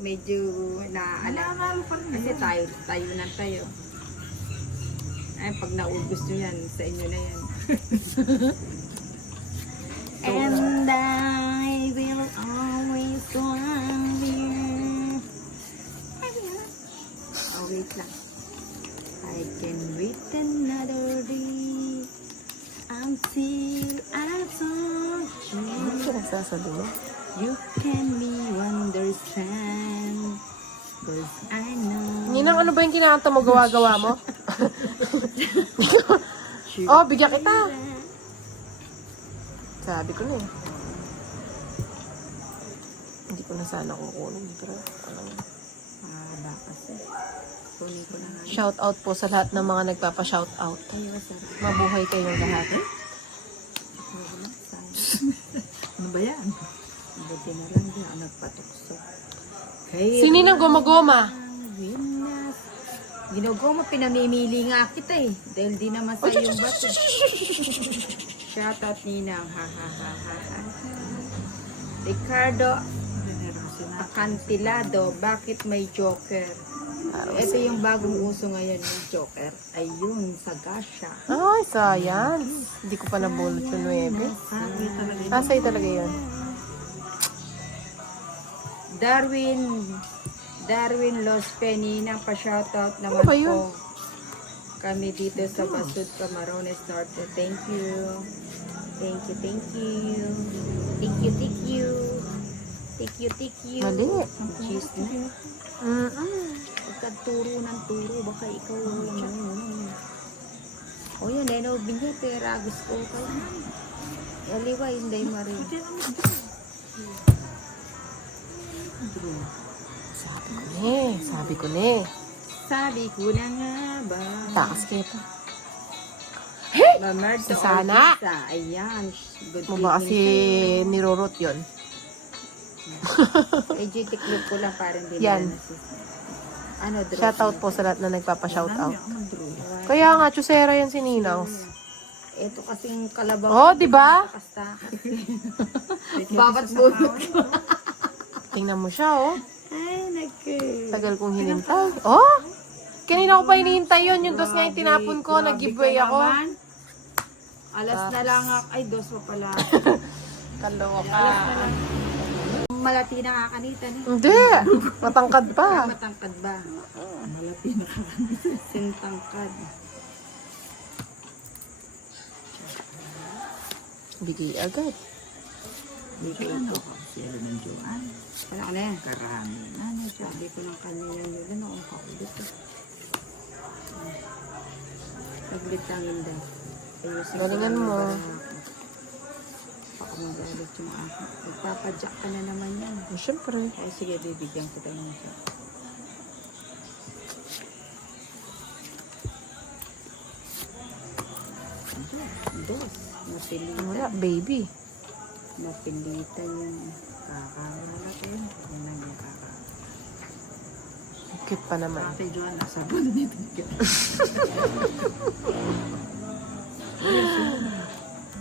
medyo naaalala. Kasi tayo na tayo. Ay, pag naubos nyo yan, sa inyo na yan. And I will always love you. Oh, wait lang. I can wait another day until I told you. Ano siya nagsasabi mo? You can me understand. Cause I know. Ninang, ano ba yung kinakanta mo? Gawa-gawa mo? Oh, bigyan kita. Sabi ko na eh. Hindi ko na sana kukunin. Pero, alam mo. Mahaba kasi. Kunin ko na nga. Shout out po sa lahat ng mga nagpapa-shout out. Ay, masarap. Mabuhay kayong lahat. Ano ba yan? Buti na lang di ako nagpatukso. Sini ng goma-goma? Ginogoma, pinamimili nga kita eh. Dahil di naman sa yung bato. Shout out Ninang. Ha ha ha ha ha. Ricardo Acantilado, bakit may joker? Ito yung bagong uso ngayon yung joker. Ayun, Sagasha. Ay, sayang. Hindi ko pa nabulot yung 9. Sa'yo talaga yun. Darwin Los Penny nang pa-shoutout naman Ano ba yun? po kami dito sa Basud, Camarines Norte. Thank you. Thank you, thank you. Thank you, thank you. Thank you, thank you. Mali. Cheese na. Huwag ka turo ng turo. Baka ikaw o yun, Neno Binyete, Ragos ko kayo. Aliwa, hindi marin. Sabi ko na. Sabi ko na nga ba? Takas kita. Mamerto Si Sana. Ortiza. Ayan. Good Mo ba kasi evening nirurot yun? sa'yo. Eh, tiklop ko lang parang din Yan. na si... Ano, draw? Shoutout po sa lahat na nagpapa-shoutout. Kaya nga, chusera yan si Ninaws. Ito kasing kalabaw. Oh, di ba? Babat bunot ko. Tingnan mo siya, oh. Ay, Tagal kong hinintay. Oh! Kanina ko pa hinihintay yun. Yung dos nga yung tinapon ko. Nag-giveaway ako. Alas na lang ako. Ay, dos pa pala. Kaloka. Malati na kakanita na. Hindi. Matangkad pa. Matangkad ba? Malati na kakanita. Sintangkad. Bigay agad. Bigay ito. Sila ng Joan. Wala ka na yan. Karami. Ano, sabi ko ng kanina nyo. Ano ang kaulit eh. Naglit langin daw. Galingan mo. Baka magalit yung akin. Nagpapadyak ka na naman yan. Oh, syempre. Ay, sige, bibigyan ko tayo ng siya. Dos. Napilitan. Wala, baby. Napilitan yung kakawala ko yun. Kung na yung kakawala. Cute pa naman. Ate Joan, nasa buwan nito.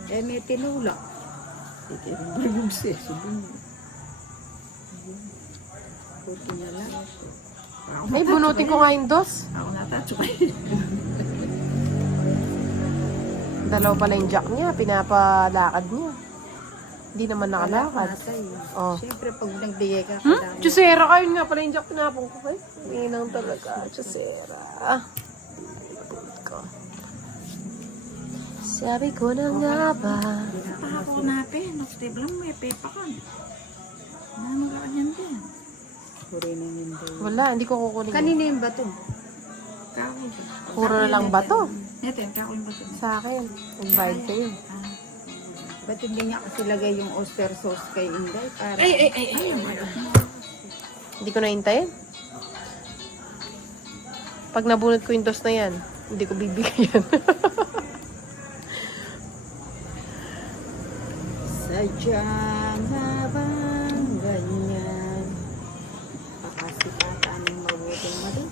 Eh, may tinula. Sige, balog siya. Puti na lang. Ay, bunutin ko nga yung dos. Ako natatsukay. Dalaw pala yung jack niya. Pinapalakad niya. Hindi naman nakalakad. Oh. Siyempre, pag nagbigay ka, Chusera, ayun nga pala yung jack pinapong ko kayo. Ninang talaga, Chusera. Sabi ko na nga ba. Ako natin, nagstable lang, may pepa ka. Ano ka yan din? Puri na yun daw. Wala, hindi ko kukunin. Kanina yung bato. Kahoy ba? Puro na lang ba to? Ito, kahoy yung bato. Sa akin. Invite kayo. Ba't hindi niya kasi lagay yung oyster sauce kay Inday? Para... Ay. Hindi ko nahintayin. Pag nabunot ko yung dos na yan, hindi ko bibigay yan. Sadya nga bang ganyan? Pakasipatan ng mabuting mali.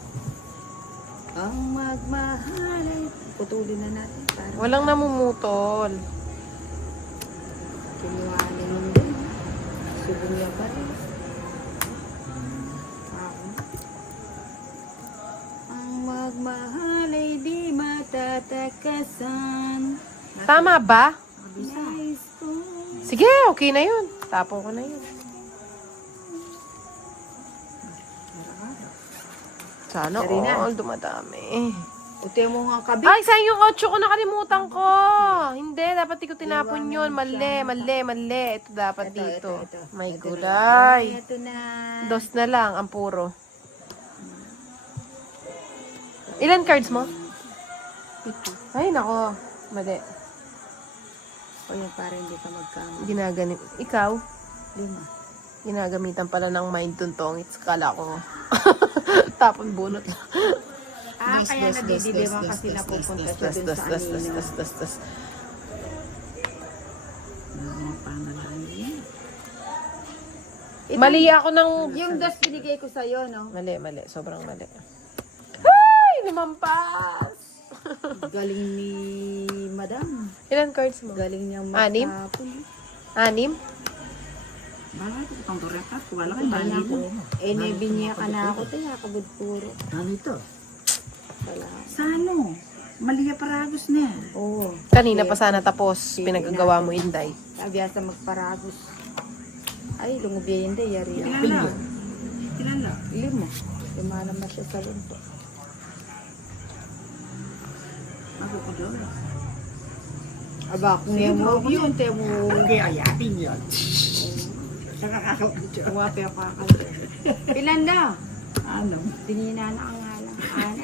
Ang magmahal ay putulin na natin. Para Walang namumutol. kinuhanin yung din. Subong niya pa rin. Tama ba? Nice po. Sige, okay na yun. Tapon ko na yun. Sana Karina. all dumadami. Uti mo nga kabi. Ay, sayang yung 8 ko, nakalimutan ko. Hindi, dapat di ko tinapon yun. Mali. Ito dapat dito. May Ito gulay. na. Ito na. 2 na lang ang puro. Ilan cards mo? Ito. Ay, nako. Mali. O yan, para hindi ka magkama. Ginaganit. Ikaw? 5. Ginagamitan pala ng mind tuntongits. Kala ko. Tapon bunot. Kaya nadidiliman kasi napupunta siya dun sa anino. Mali ako ng... Yung dos binigay ko sa'yo, no? Mali. Sobrang mali. Ay! Lumampas! Galing ni Madam. Ilan cards mo? Galing niyang 6? magtapon. 6? Bakit itong tureta? Wala kang bala mo. Nebinya ka na ako, tayo kabud puro. Ano ito? Wala. Sa ano? Malia Paragos na yan. Oo. Kanina pa sana tapos. Pinagagawa mo, Inday. Abiyasa magparagos. Ay, lumubya yun day, yari. Kilala. Kilala. 5. 5 naman siya sa lunto. Ako ko doon. Aba, kung yung mo yun, tayo mo. Okay, ayatin yun. Nakakakapit yun. Kuwapi ako kakal. Pilan na? Ano? Tinina na ang nga lang.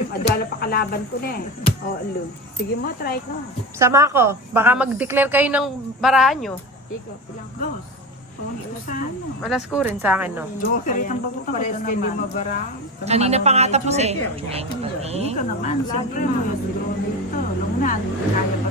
Madala pa kalaban ko na eh. O, alo. Sige mo, try ko. Sama ko. Baka mag-declare kayo ng barahan nyo. Ikaw, pilang ko. Dos. Kung ito sa ano? Malas ko rin sa akin, no? Joker itong bagot ako Pares ito ka hindi naman. mabarang. Kanina pa nga tapos eh. Hindi ka naman. Siyempre mo. Ito. Lungnan. Kaya